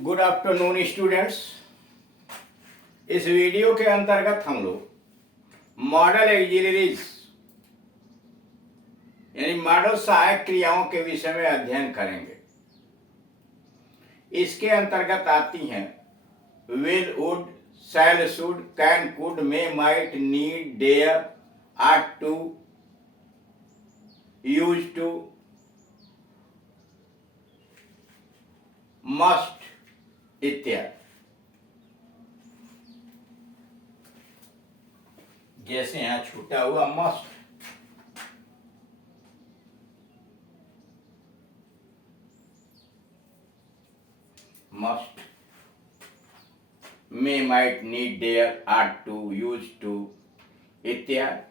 Good afternoon students. इस video के अंतर्गत हम लोग मॉडल एक्सिलरीज यानी मॉडल सहायक क्रियाओं के विषय में अध्ययन करेंगे। इसके अंतर्गत आती हैं will, would, shall, should, can, could, may, might, need, dare, ought to, use to, must इत्यादि। जैसे यहां छूटा हुआ must, may, might, need, dare, ought to, use to इत्यादि।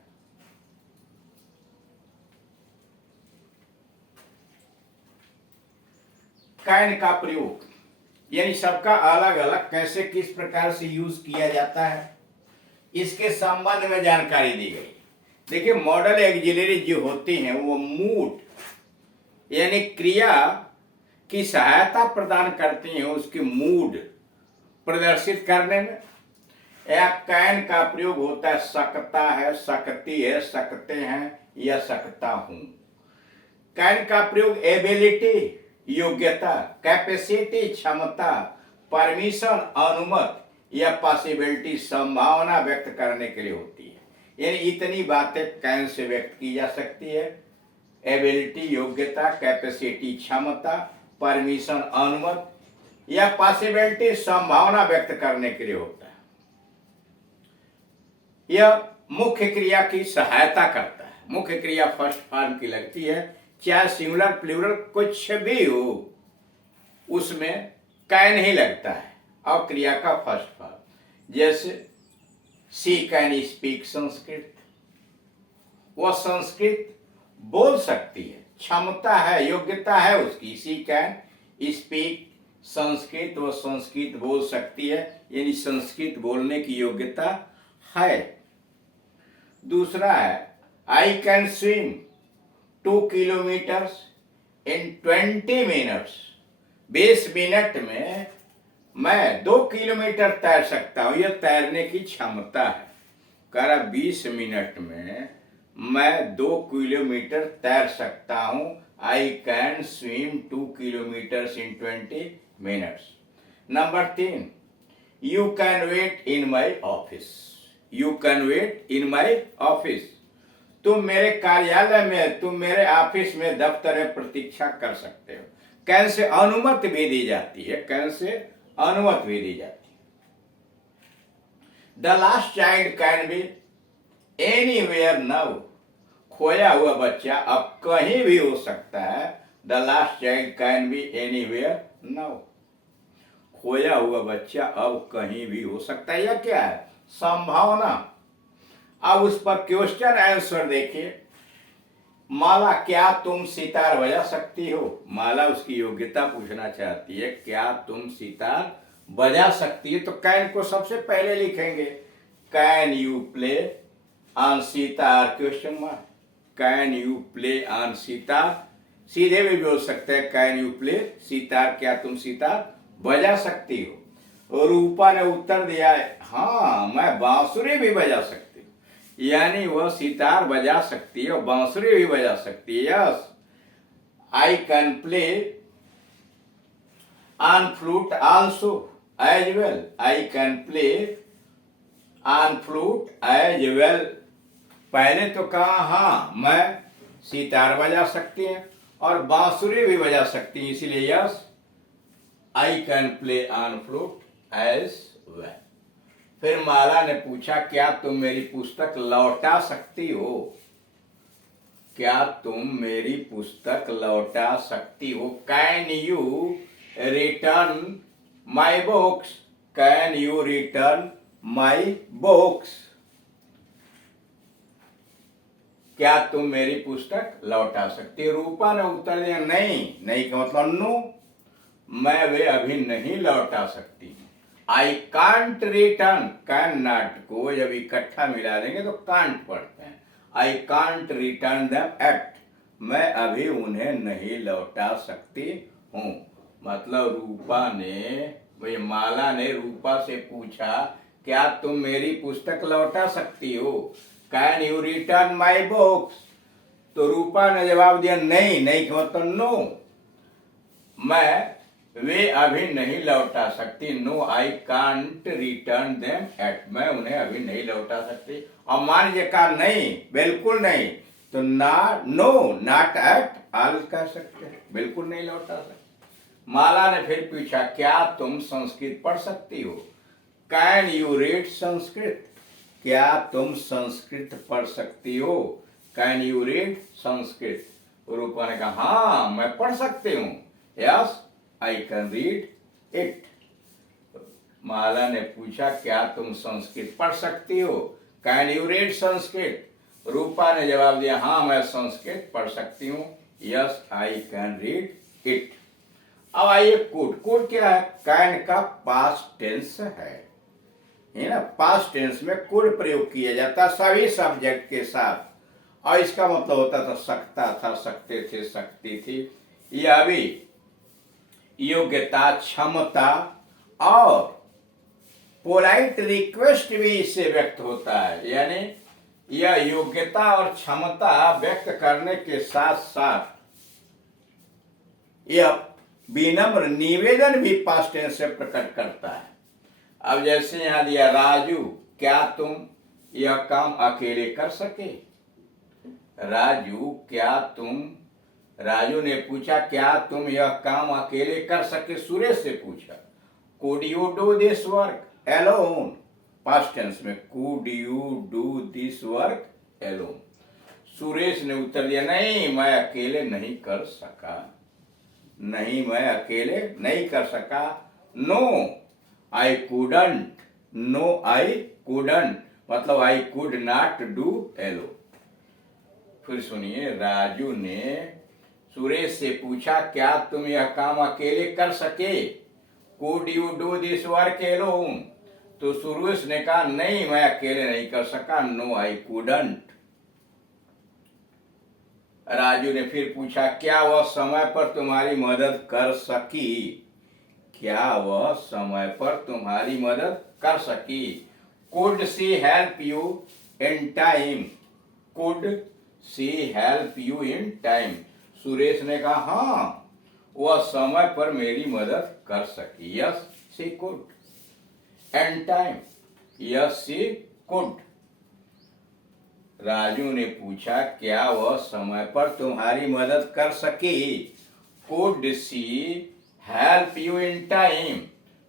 कैन का प्रयोग यानी सबका अलग अलग कैसे किस प्रकार से यूज किया जाता है, इसके संबंध में जानकारी दी गई। देखिए, मॉडल एक्सिलरी जो होती हैं वो मूड यानी क्रिया की सहायता प्रदान करती हैं उसके मूड प्रदर्शित करने में। या कैन का प्रयोग होता है सकता है, सकती है, सकते हैं या सकता हूं। कैन का प्रयोग एबिलिटी योग्यता, कैपेसिटी क्षमता, परमिशन अनुमति या पॉसिबिलिटी संभावना व्यक्त करने के लिए होती है। यानी इतनी बातें कैन से व्यक्त की जा सकती है। एबिलिटी योग्यता, कैपेसिटी क्षमता, परमिशन अनुमति या पॉसिबिलिटी संभावना व्यक्त करने के लिए होता है। यह मुख्य क्रिया की सहायता करता है। मुख्य क्रिया फर्स्ट फॉर्म की लगती है, चाहे सिंगुलर प्लूरल कुछ भी हो उसमें कैन ही लगता है और क्रिया का फर्स्ट फॉर्म। जैसे सी कैन स्पीक संस्कृत, वह संस्कृत बोल सकती है, क्षमता है, योग्यता है उसकी। सी कैन स्पीक संस्कृत, वह संस्कृत बोल सकती है यानी संस्कृत बोलने की योग्यता है। दूसरा है आई can swim 2 kilometres in 20 minutes, 20 minute में मैं 2 किलोमीटर तैर सकता हूं। यह तैरने की क्षमता है। कह रहा 20 मिनट में मैं 2 किलोमीटर तैर सकता हूं। I can swim 2 kilometres in 20 minutes. Number 3, you can wait in my office. You can wait in my office, तुम मेरे कार्यालय में, तुम मेरे ऑफिस में, दफ्तर में प्रतीक्षा कर सकते हो। कैन से अनुमति भी दी जाती है, कैन से अनुमति भी दी जाती है। The last child can be anywhere now, खोया हुआ बच्चा अब कहीं भी हो सकता है। The last child can be anywhere now, खोया हुआ बच्चा अब कहीं भी हो सकता है। यह क्या है? संभावना। अब उस पर क्वेश्चन आंसर देखिए। माला, क्या तुम सितार बजा सकती हो? माला उसकी योग्यता पूछना चाहती है, क्या तुम सितार बजा सकती हो? तो कैन को सबसे पहले लिखेंगे, can you play on sitar question mark. Can you play on sitar, सीधे भी बोल सकते हैं कैन यू प्ले सितार, क्या तुम सितार बजा सकती हो? और रूपा ने उत्तर दिया है, हाँ मैं बांसुरी भी बजा सकती हूँ। यानी वह सितार बजा सकती है और बांसुरी भी बजा सकती है। Yes, I can play on flute also as well. I can play on flute as well. पहले तो कहा हाँ मैं सितार बजा सकती हैं और बांसुरी भी बजा सकती हैं, इसीलिए yes I can play on flute as well. फिर माला ने पूछा, क्या तुम मेरी पुस्तक लौटा सकती हो? क्या तुम मेरी पुस्तक लौटा सकती हो? Can you return my books? Can you return my books? क्या तुम मेरी पुस्तक लौटा सकती हो? रूपा ने उत्तर दिया, नहीं। नहीं का मतलब नो, मैं वे अभी नहीं लौटा सकती। आई कांट रिटर्न, कैन नॉट को जब इकट्ठा मिला देंगे तो कांट पढ़ते हैं। आई कांट रिटर्न देम एट, मैं अभी उन्हें नहीं लौटा सकती हूँ। मतलब रूपा ने, वही माला ने रूपा से पूछा, क्या तुम मेरी पुस्तक लौटा सकती हो? Can you return my books? तो रूपा ने जवाब दिया, नहीं। नहीं का मतलब नो, मैं वे अभी नहीं लौटा सकती। No I can't return them at, मैं उन्हें अभी नहीं लौटा सकती। और मान लीजिए कहा नहीं, बिल्कुल नहीं, तो ना, नो नॉट एट ऑल कह सकते हैं, बिल्कुल नहीं लौटा सकते। माला ने फिर पूछा, क्या तुम संस्कृत पढ़ सकती हो? Can you read Sanskrit? क्या तुम संस्कृत पढ़ सकती हो? Can you read Sanskrit? Rupa ने कहा, हाँ मैं पढ़ सकती हूँ। Yes I can read it. Mala ने पूछा, क्या तुम संस्कृत पढ़ सकती हो? Can you read Sanskrit? Rupa ने जवाब दिया, हाँ मैं संस्कृत पढ़ सकती हूँ। Yes I can read it. अब आइए कुड। कुड क्या है? कैन का पास्ट टेंस है ना। पास्ट टेंस में कुड प्रयोग किया जाता है सभी सब्जेक्ट के साथ, और इसका मतलब होता था सकता था, सकते थे, सकती थी। यह भी योग्यता, क्षमता और पोलाइट रिक्वेस्ट भी इससे व्यक्त होता है। यानी यह योग्यता और क्षमता व्यक्त करने के साथ साथ यह विनम्र निवेदन भी पास्ट टेंस से प्रकट करता है। अब जैसे यहां दिया, राजू क्या तुम यह काम अकेले कर सके? राजू क्या तुम, राजू ने पूछा, क्या तुम यह काम अकेले कर सके? सुरेश से पूछा, could you do this work alone? Past tense में, could you do this work alone? Suresh ने उत्तर दिया, नहीं मैं अकेले नहीं कर सका। नहीं मैं अकेले नहीं कर सका। No I couldn't. No I couldn't मतलब I could not do alone. फिर सुनिए, राजू ने सुरेश से पूछा, क्या तुम यह काम अकेले कर सके? Could you do this work alone? तो सुरेश ने कहा, नहीं मैं अकेले नहीं कर सका। No I couldn't. राजू ने फिर पूछा, क्या वह समय पर तुम्हारी मदद कर सकी? क्या वह समय पर तुम्हारी मदद कर सकी? Could she help you in time? Could she help you in time? Suresh ने कहा, हाँ वह समय पर मेरी मदद कर सकी। Yes she could. And time, yes she could. Raju ने पूछा, क्या वह समय पर तुम्हारी मदद कर सकी? Could she help you in time?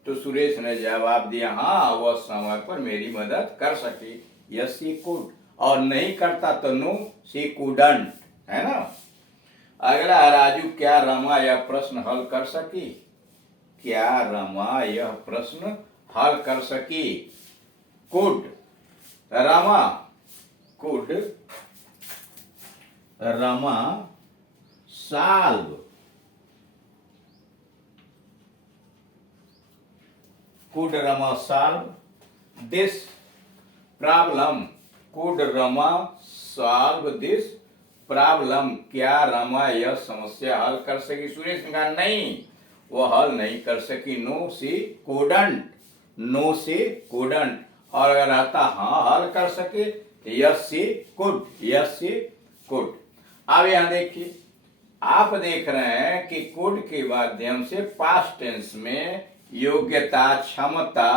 तो सुरेश ने जवाब दिया, हाँ वह समय पर मेरी मदद कर सकी। Yes she could. और नहीं करता तो नो शी कुडंट, है ना। अगला, राजू क्या रमा यह प्रश्न हल कर सकी? क्या रमा यह प्रश्न हल कर सकी? Could Rama, could Rama solve, could Rama solve this problem? Could Rama solve this problem? क्या रमा यह समस्या हल कर सकी? सुरेश ने कहा, नहीं वह हल नहीं कर सकी। No she couldn't, no she couldn't। और अगर आता हाँ हल कर सके, yes she could, yes she could. अब यहां देखिए, आप देख रहे हैं कि कुड के माध्यम से पास्ट टेंस में योग्यता, क्षमता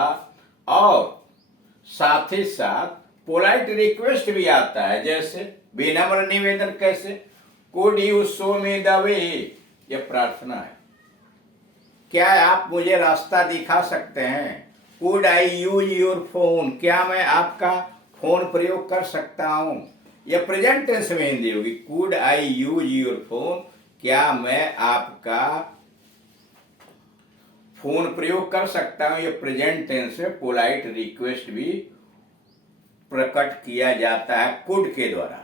और साथ ही साथ पोलाइट रिक्वेस्ट भी आता है। जैसे विनम्र निवेदन, कैसे? Could you show me the way? यह प्रार्थना है, क्या आप मुझे रास्ता दिखा सकते हैं? Could I use your phone? क्या मैं आपका फोन प्रयोग कर सकता हूं? यह प्रेजेंट टेंस में हिंदी होगी। Could I use your phone? क्या मैं आपका फोन प्रयोग कर सकता हूं? ये प्रेजेंट टेंस में पोलाइट रिक्वेस्ट भी प्रकट किया जाता है कुड के द्वारा।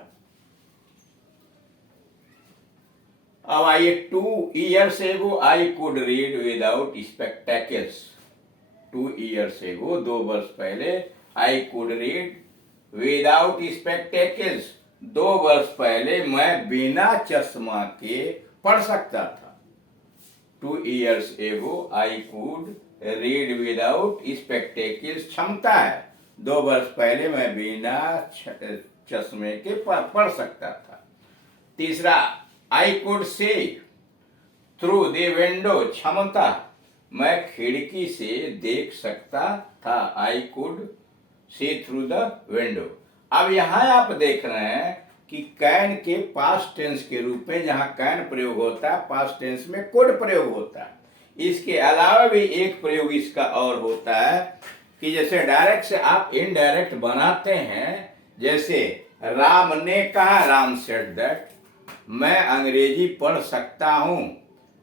अब आइए, 2 years ago I could read without spectacles. 2 years ago 2 वर्ष पहले, I could read without spectacles 2 वर्ष पहले मैं बिना चश्मा के पढ़ सकता था। 2 years ago I could read without spectacles। क्षमता है, 2 वर्ष पहले मैं बिना चश्मे के पढ़ सकता था। तीसरा, I could see through the window। क्षमता, मैं खिड़की से देख सकता था। I could see through the window। अब यहाँ आप देख रहे हैं कि कैन के पास्ट टेंस के रूप में जहाँ कैन प्रयोग होता है, पास्ट टेंस में कुड प्रयोग होता है। इसके अलावा भी एक प्रयोग इसका और होता है कि जैसे डायरेक्ट से आप इनडायरेक्ट बनाते हैं। जैसे राम ने कहा, राम सेड दैट, मैं अंग्रेजी पढ़ सकता हूं।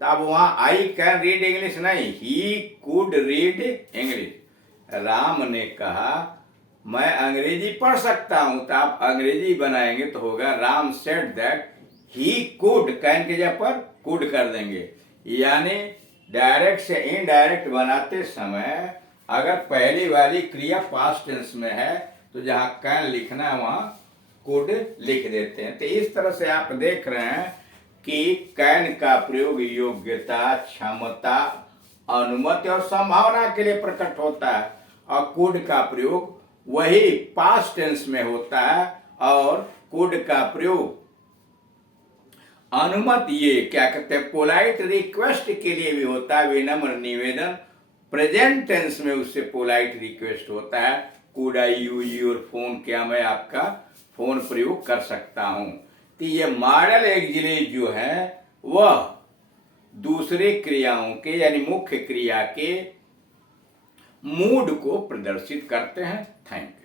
तब वहां आई कैन रीड इंग्लिश नहीं, he could read English. Ram ने कहा मैं अंग्रेजी पढ़ सकता हूं, तो आप अंग्रेजी बनाएंगे तो होगा Ram said that he could, can के जगह पर कुड कर देंगे। यानी डायरेक्ट से इनडायरेक्ट बनाते समय अगर पहली वाली क्रिया पास्ट टेंस में है तो जहां कैन लिखना है वहां कुड लिख देते हैं। तो इस तरह से आप देख रहे हैं कि कैन का प्रयोग योग्यता, क्षमता, अनुमति और संभावना के लिए प्रकट होता है, और कुड का प्रयोग वही पास्ट टेंस में होता है। और कुड का प्रयोग अनुमति, ये क्या कहते हैं, पोलाइट रिक्वेस्ट के लिए भी होता है, विनम्र निवेदन। प्रेजेंट टेंस में उससे पोलाइट रिक्वेस्ट होता है, could I use your phone, क्या मैं आपका फोन प्रयोग कर सकता हूं। तो ये मॉडल एक्जिलेज जो है वह दूसरे क्रियाओं के यानी मुख्य क्रिया के मूड को प्रदर्शित करते हैं। Thank you.